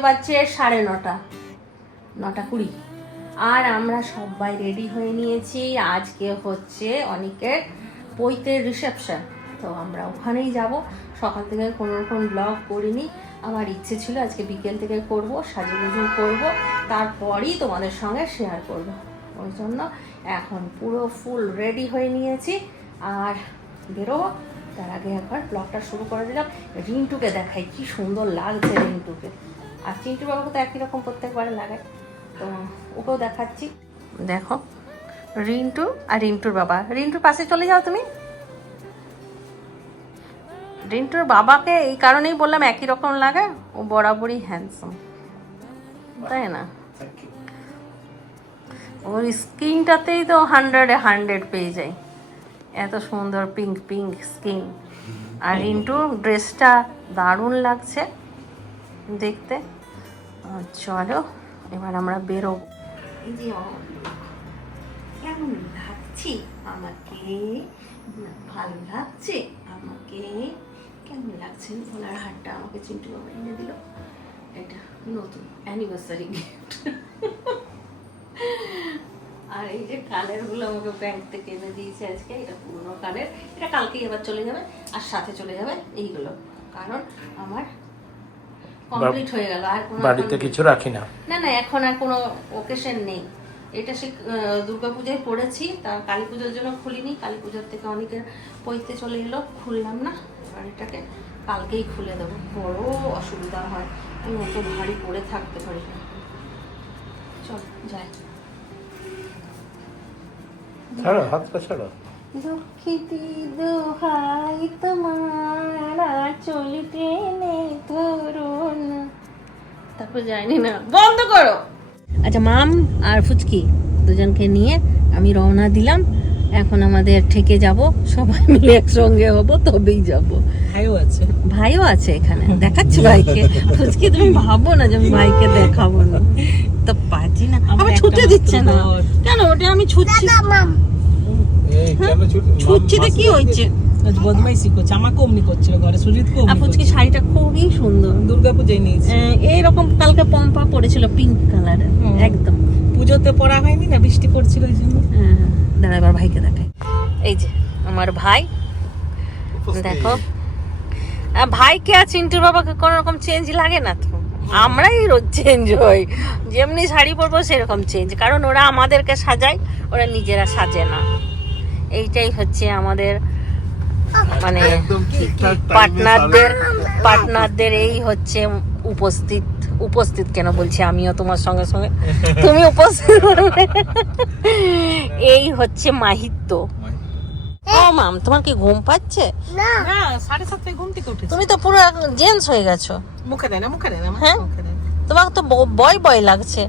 বাজছে সাড়ে নটা নটা কুড়ি। আর আমরা সবাই রেডি হয়ে নিয়েছি। আজকে হচ্ছে অনেকের পৈতের রিসেপশন। তো আমরা ওখানেই যাব। সকাল থেকে কোনো রকম ব্লগ করিনি। আমার ইচ্ছে ছিল আজকে বিকেল থেকে করব, সাজুগুজু করব, তারপরই তোমাদের সঙ্গে শেয়ার করব। ওই জন্য এখন পুরো ফুল রেডি হয়ে নিয়েছি। আর বেরোবো। তার আগে একবার ব্লগটা শুরু করে দিলাম। রিন্টুকে দেখাই। কি সুন্দর লাগছে রিন্টুকে। আর চিন্টু বাবুকে তো একই রকম প্রত্যেকবারে লাগায় তো ওকেও দেখাচ্ছি। দেখো, রিন্টু আর রিন্টুর বাবা। রিন্টুর পাশে চলে যাও তুমি। রিন্টুর বাবাকে এই কারণেই বললাম একই রকম লাগে, ও বরাবরই হ্যান্ডসাম তাই না? ওর স্কিনটাতেই তো হান্ড্রেডে হান্ড্রেড পেয়ে যায়। এত সুন্দর পিঙ্ক পিঙ্ক স্কিন আর রিন্টু ড্রেসটা দারুণ লাগছে। দেখতে। চলো, এবার আমরা বেরোবো। এই যে কেমন লাগছে আমাকে? ভালো লাগছে আমাকে? কেমন লাগছে? গলার হারটা আমাকে চিন্টু বাবা এনে দিল। এটা নতুন অ্যানিভার্সারি গিফট আর এই যে কানেরগুলো আমাকে ব্যাংক থেকে এনে দিয়েছে আজকে, এটা পুরনো কানের এটা কালকেই আবার চলে যাবে, আর সাথে চলে যাবে এইগুলো। কারণ আমার কমপ্লিট হয়ে গেল আর কোনো বাড়িতে কিছু রাখি না। না না এখন আর কোনো ওকেশন নেই। এটা সে দুর্গা পূজায় পড়েছি তা কালী পুজোর জন্য খুলিনি। কালী পুজোর থেকে অনেকের পৈতে চলে এলো খুললাম না। এবার এটাকে কালকেই খুলে দেবো। বড় অসুবিধা হয়। আমি অত ভারী পরে থাকতে পারি না। চল যাই। ছাড়ো হাতটা ছাড়ো। দুঃখিতি দোহাই তোমার চলি ট্রেনে ধরুন। তারপর যাইনি না। বন্ধ করো। আচ্ছা মাম আর ফুচকি দুজনকে নিয়ে আমি রওনা দিলাম। এখন আমাদের থেকে যাব সবাই মিলে একসঙ্গে হব তবেই যাব। ভাইও আছে। ভাইও আছে এখানে। দেখাচ্ছি ভাইকে। ফুচকি তুমি ভাবো না যে আমি ভাইকে দেখাবো না। তো পাচ্ছি না। আমার ছুটে দিচ্ছে না। কেন ওটা আমি ছুটছি? কেন ছুট- ছুটছিতে কি হয়েছে? আজ বদমাইশি করছে আমাকে অমনি করছিল ঘরে সুজিতকে আর অমনি শাড়িটা খুবই সুন্দর। দুর্গা পূজায় নিয়েছি এইরকম কালকে পম্পা পড়েছিল পিঙ্ক কালারের একদম। পুজোতে পড়া হয়নি না বৃষ্টি পড়ছিল ওই জন্য? হ্যাঁ, দাঁড়া এবার ভাইকে দেখাই। এই যে আমার ভাই। দেখো। ভাইকে আর চিন্টুর বাবাকে কোনো রকম চেঞ্জ লাগে না তো? আমরাই রোজ চেঞ্জ হই। যেমনি শাড়ি পরবো সেরকম চেঞ্জ কারণ ওরা আমাদেরকে সাজায় ওরা নিজেরা সাজে না। এইটাই হচ্ছে আমাদের মানে পার্টনারদের পার্টনারদের এই হচ্ছে উপস্থিত উপস্থিত কেন বলছি? আমিও তোমার সঙ্গে সঙ্গে তুমি উপস্থিত এই হচ্ছে মাহিত্য। ও মাম তোমার কি ঘুম পাচ্ছে? না। সাড়ে সাতটায় ঘুম থেকে তুমি তো পুরো জেন্টস হয়ে গেছো। মুখে দেয় না মুখে দেয় না হ্যাঁ? তোমার তো বয় বয় লাগছে।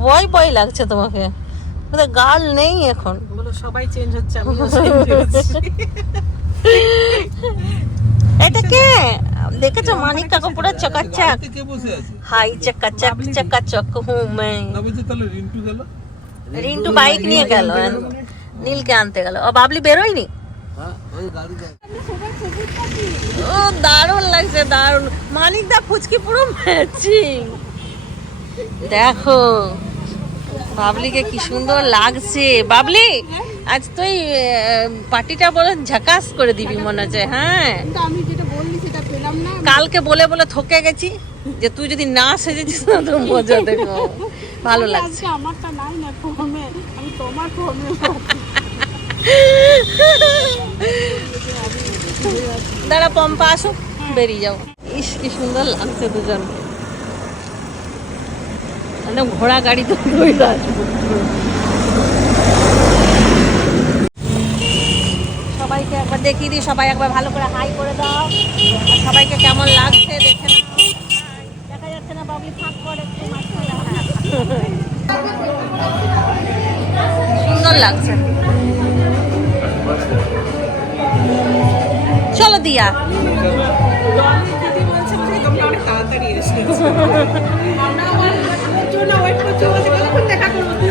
বয় বয় লাগছে তোমাকে। গার্ল নেই এখন। বলো সবাই চেঞ্জ হচ্ছে আমিও চেঞ্জ হচ্ছি। এটা কে? দেখেছ মানিক কাকু পুরো চকাচক? কে বসে আছে? হাই চকাচক চকাচক হুঁ मैं তবে তো তাহলে রিন্টু গেল। রিন্টু বাইক নিয়ে গেল নীলকে আনতে গেল। ও বাবলি বেরোয়নি? ও দারুণ লাগছে দারুণ। মানিক দা ফুচকি পুরো ম্যাচিং দেখো। বাবলিকে কি সুন্দর লাগছে। বাবলি আজ তুই পার্টিটা বলে ঝাকাস করে দিবি মনে হচ্ছে হ্যাঁ। আমি যেটা বললি সেটা পেলাম না। কালকে বলে বলে থকে গেছি যে তুই যদি না সেজেছিস না তোর মজা দেখো। ভালো লাগছে। আমারটা নাই না ফর্মে আমি তোমার ফর্মে দাঁড়া পম্পা আসুক বেরিয়ে যাও। ইস কি সুন্দর লাগছে দুজন। একদম ঘোড়া গাড়ি তো ধরে আসব সবাইকে একবার দেখিয়ে দিই সবাই একবার ভালো করে হাই করে দাও। সবাইকে কেমন লাগছে দেখে দেখা যাচ্ছে না বাবলি ফাঁক করে সুন্দর লাগছে। চলো দিয়া। অনেক তাড়াতাড়ি জন্য ওয়েট করছি বলছে কতক্ষণ দেখা করব তুই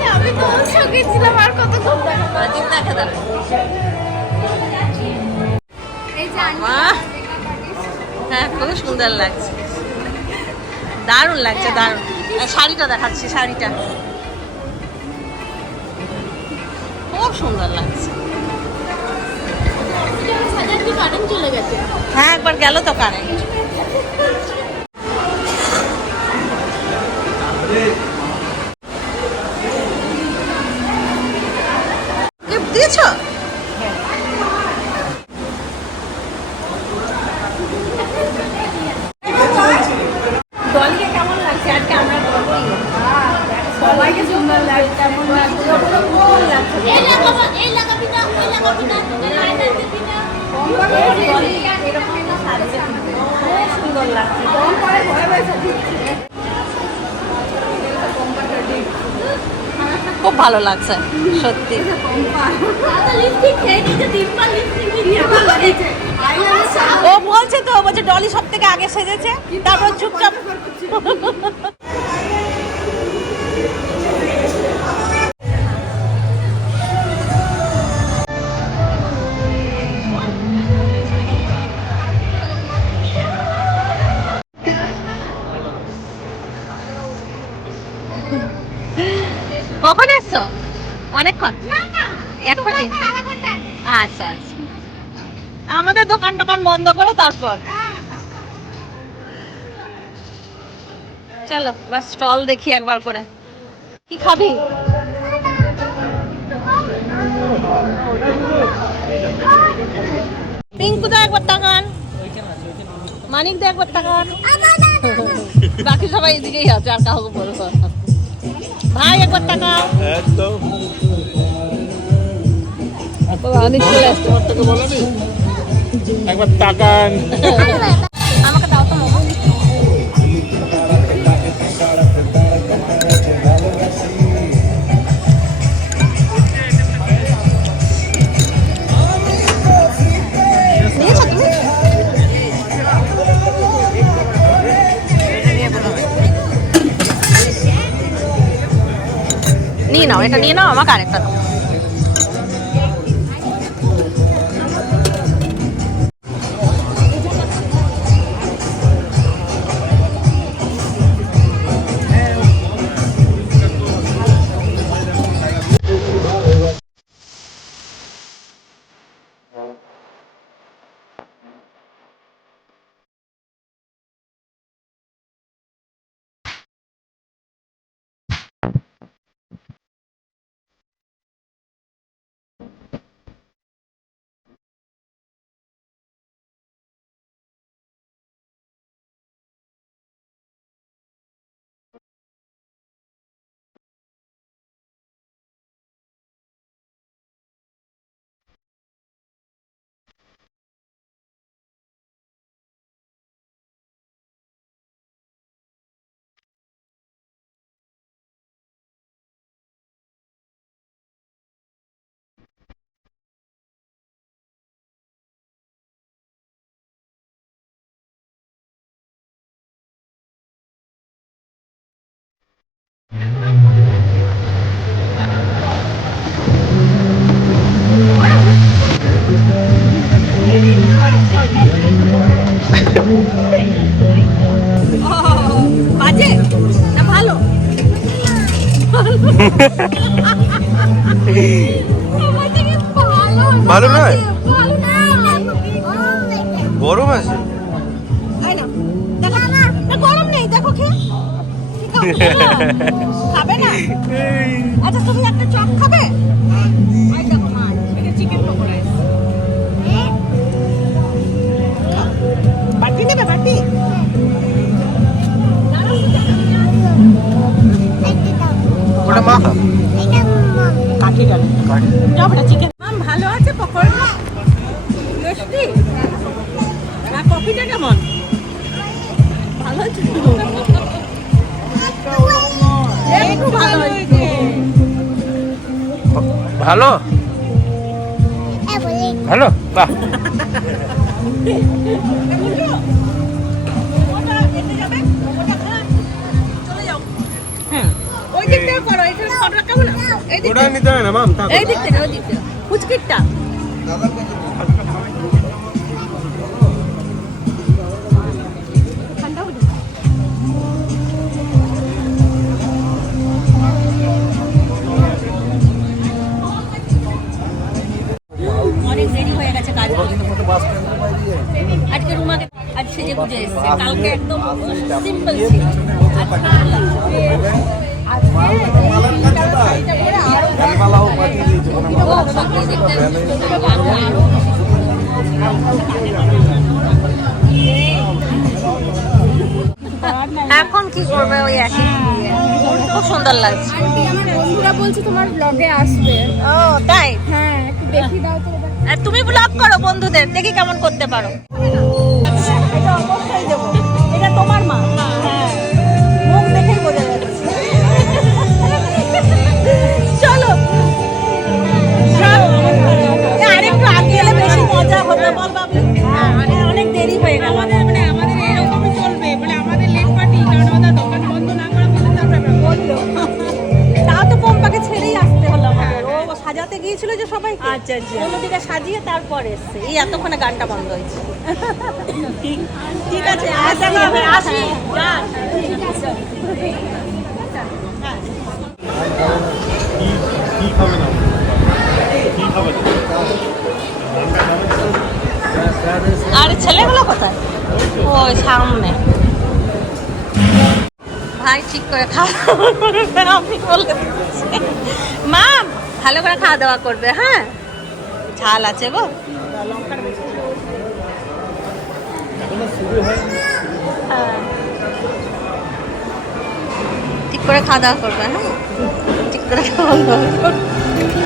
যা আমি তো ওর সঙ্গে ছিলাম আর কতক্ষণ আজিব দেখে দেখো এই যে আন্টি। বাহ। হ্যাঁ খুব সুন্দর লাগছে। দারুণ লাগছে দারুণ। আর শাড়িটা দেখাচ্ছি শাড়িটা। খুব সুন্দর লাগছে। কারেন্ট চলে গেছে। হ্যাঁ একবার গেল তো কারেন্ট। লাগছে আজকে আমরা বলবোই সবাইকে সুন্দর লাগছে কেমন লাগছে? কেমন লাগছে? এই লাগাবো এই লাগাবি না ওই লাগাবি না লাইনার দিবি না সুন্দর লাগছে। খুব ভালো লাগছে সত্যি। লিপস্টিক খেয়ে দিব্যা লিপস্টিক দিয়ে ও বলছে তো বলছে ডলি সব থেকে আগে সেজেছে তারপর চুপচাপ। কখন আসছো অনেকক্ষণ? এক্ষুনি আচ্ছা আচ্ছা। আমাদের দোকান টোকান বন্ধ করো তারপর। চলো বাস স্টল দেখি একবার করে। কি খাবি? পিঙ্কু দা একবার তাকান। মানিক দা একবার তাকান। বাকি সবাই এদিকেই আছে আর কাউকে বলব ভাই একবার তাকাও। একদম। অনেক চলে আসছে তোকে বলেনি একবার তাকান আমাকে দাও তো মোবাইল নিয়েছো তুমি? নিয়ে বাজে? না ভালো। খাবে না? আচ্ছা তুমি একটা চপ খাবে? মা এটা চিকেন পকোড়া বাটি নেবে বাটি? ওটা মাখা কাঠি ডালে। বেটা চিকেন মাম ভালো আছে পকোড়া আর কফিটা কেমন? ভালো আছে ভালো? ভালো? বাহ। ওটা নিতে হয় না মাম এই দিক থেকে ওই দিক থেকে কালকে একদম সিম্পল ছিল। এখন কি করবে ওই একই খুব সুন্দর লাগছে। আমার বন্ধুরা বলছে তোমার ব্লগে আসবে। ও তাই? হ্যাঁ একটু দেখি দাও তো তুমি ব্লগ করো বন্ধুদের দেখি কেমন করতে পারো। সাজাতে গিয়েছিল যে সবাইকে? আচ্ছা আচ্ছা। অন্যদিকে সাজিয়ে তারপর এসছে। এই এতক্ষণে গানটা বন্ধ হয়েছে। ঠিক ঠিক আছে আসি আমি আসি কি কি খাবে না কি খাবে আর ছেলেগুলো কোথায়? ওই সামনে। ভাই ঠিক করে খাওয়া আমি বলে মা ভালো করে খাওয়া দাওয়া করবে হ্যাঁ? ঝাল আছে গো। হ্যাঁ। ঠিক করে খাওয়া দাওয়া করবে হ্যাঁ? ঠিক করে খাওয়া দাওয়া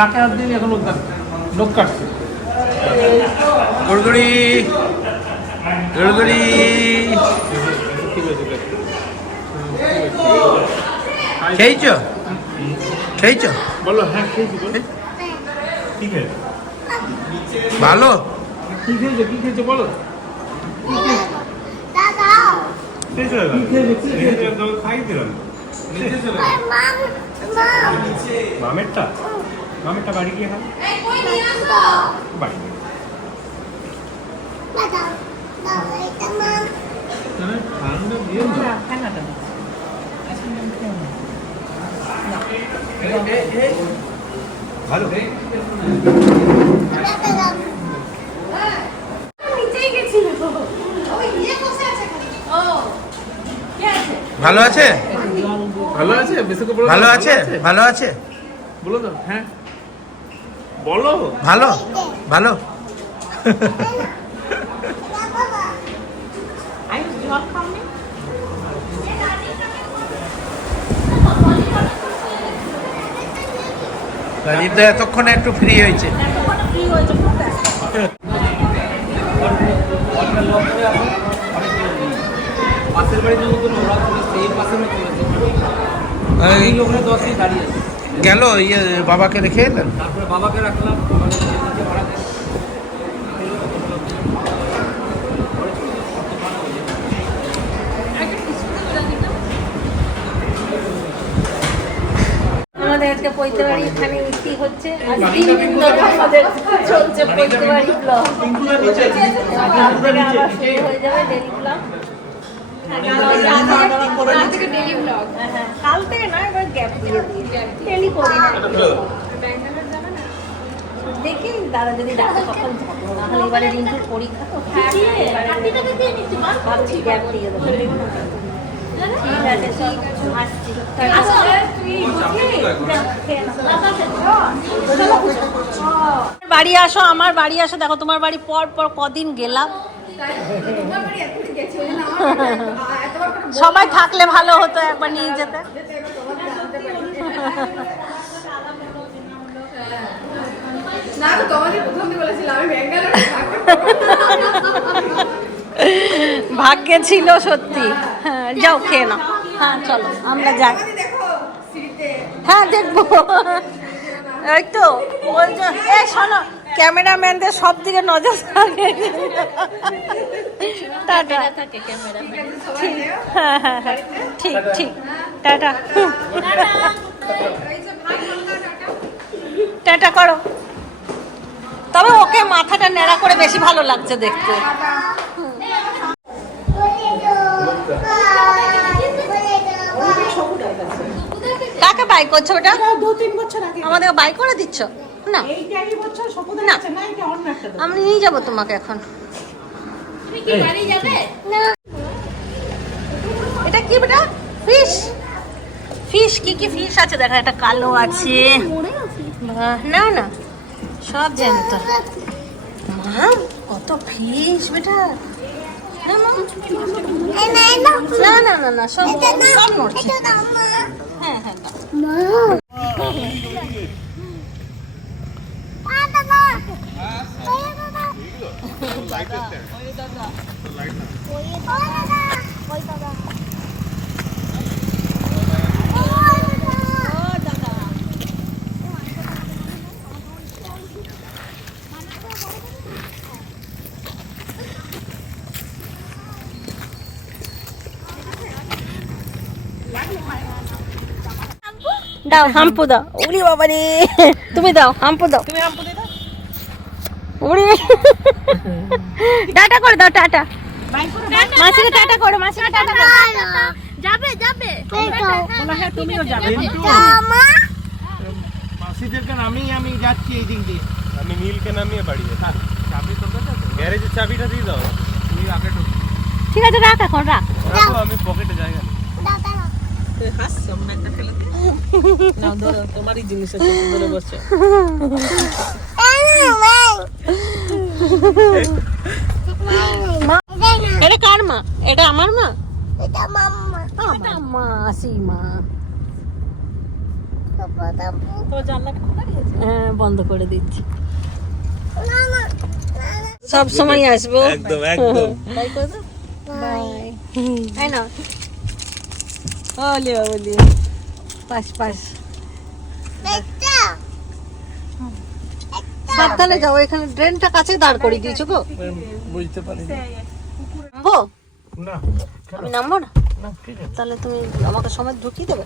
হাত দিয়ে এখন নখ কাটছে। গড়গড়ি গড়গড়ি। ঠিক আছে ঠিক আছে খেয়েছ? খেয়েছ? বলো হ্যাঁ খেয়েছি বলো। কি খেয়েছো? ভালো? কি খেয়েছো? কি খেয়েছো বলো? দাদা? মামেরটা বাড়ি গিয়ে খাও বাড়ি ঠান্ডা দিয়ে না। ভালো। ভালো আছে? ভালো আছে? বেশি করে ভালো আছে ভালো আছে। বলো তো হ্যাঁ। বলো। ভালো ভালো। রাজীব দা এতক্ষণে একটু ফ্রি হয়েছে। পাশের বাড়ির ওরা সেই পাশে দাঁড়িয়ে আছে। গেল ইয়ে বাবাকে রেখে এলেন? তারপরে বাবাকে রাখলাম আমাদের আজকে পৈতে বাড়ি এখানে কি হচ্ছে? তিন দিন ধরে আমাদের চলছে পৈতে বাড়ি ব্লগ। আবার শুরু হয়ে যাবে ডেলি ব্লগ কাল থেকে না এবার গ্যাপ দিয়ে করি দেখি দাদা যদি ডাকে তখন যাব নাহলে এবারে রিন্টুর পরীক্ষা তো ভাবছি গ্যাপ দিয়ে দেবো ঠিক আছে চল আসছি বাড়ি আসো আমার বাড়ি আসো দেখো তোমার বাড়ি পর পর কদিন গেলাম সবাই থাকলে ভালো হতো একবার নিয়ে যেতে। ভাগ্যে ছিল সত্যি। হ্যাঁ যাও খেয়ে নাও। হ্যাঁ চলো আমরা যাই। হ্যাঁ দেখব। এই তো বলছো এই শোনো ক্যামেরাম্যানদের সব দিকে নজর থাকে। টাটা। হ্যাঁ হ্যাঁ হ্যাঁ। ঠিক ঠিক। টাটা। টাটা করো। তবে ওকে মাথাটা ন্যাড়া করে বেশি ভালো লাগছে দেখতে। কাকে বাই করছ ওটা? দু তিন বছর আগে। আমাদের বাই করে দিচ্ছ? না। আমি নিয়ে যাব তোমাকে এখন। তুমি কি বাড়ি যাবে? এটা কি বেটা? ফিশ ফিশ কি কি ফিশ আছে? দেখা একটা কালো আছে। না না। সব জ্যান্ত মা কত ফিশ বেটা। না, না না না না সব সব নড়ছে হ্যাঁ হ্যাঁ দাও। দাও হাম্পু দাও। উড়ি বাবা রে। তুমি দাও হাম্পু দাও। তুমি আমপু দিদা উড়ি। টাটা করে দাও টাটা। মাসিকে টাটা করো মাসিকে টাটা করো। যাবে যাবে। বলা হ্যাঁ তুমিও যাবে। মাসিদেরকে নামিয়ে আমি যাচ্ছি এই দিক দিয়ে। আমি নীলকে নামিয়ে বাড়ি যাচ্ছি। চাবি তো গ্যারেজের চাবিটা দিয়ে দাও। তুই আগে ঢুক। ঠিক আছে রাখ এখন রাখ। রাখো আমি পকেটে জায়গা তোমারই জিনিস আছে এটা কার মা? এটা আমার মা? এটা মাসি মা। তো জানলাটা খোলা দিয়েছে? হ্যাঁ বন্ধ করে দিচ্ছি। সব সময় আসব। একদম একদম। বাই না। ওলে ওলে পাস পাস। সাবধানে যাও এখানে ড্রেনটা কাছে দাঁড় করিয়ে দিয়েছ গো। বুঝতে পারি নামবো? না আমি নামবো না? তাহলে তুমি আমাকে সময় ঢুকিয়ে দেবে?